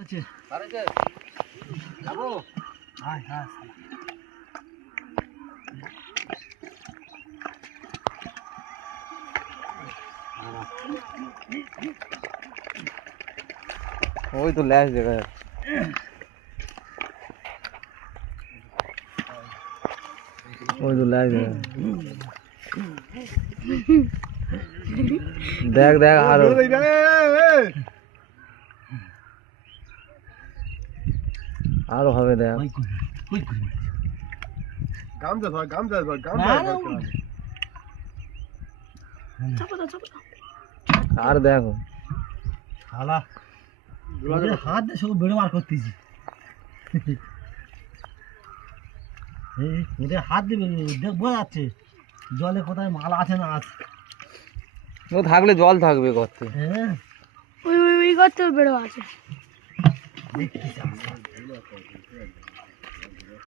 ওই তো ল্যাস দেখা যাচ্ছে। ওই তো ল্যাস দেখ দেখ আরো আরো হবে দেখ। আর দেখো হাত দিয়ে সব বেড়ে বার করতেছি। ওদের হাত দিবে বোঝা যাচ্ছে জলে কোথায় মাল আছে না আছে। ও থাকলে জল থাকবে করতে। হ্যাঁ ওই করতে বেড়ে আছে। দেখতেছি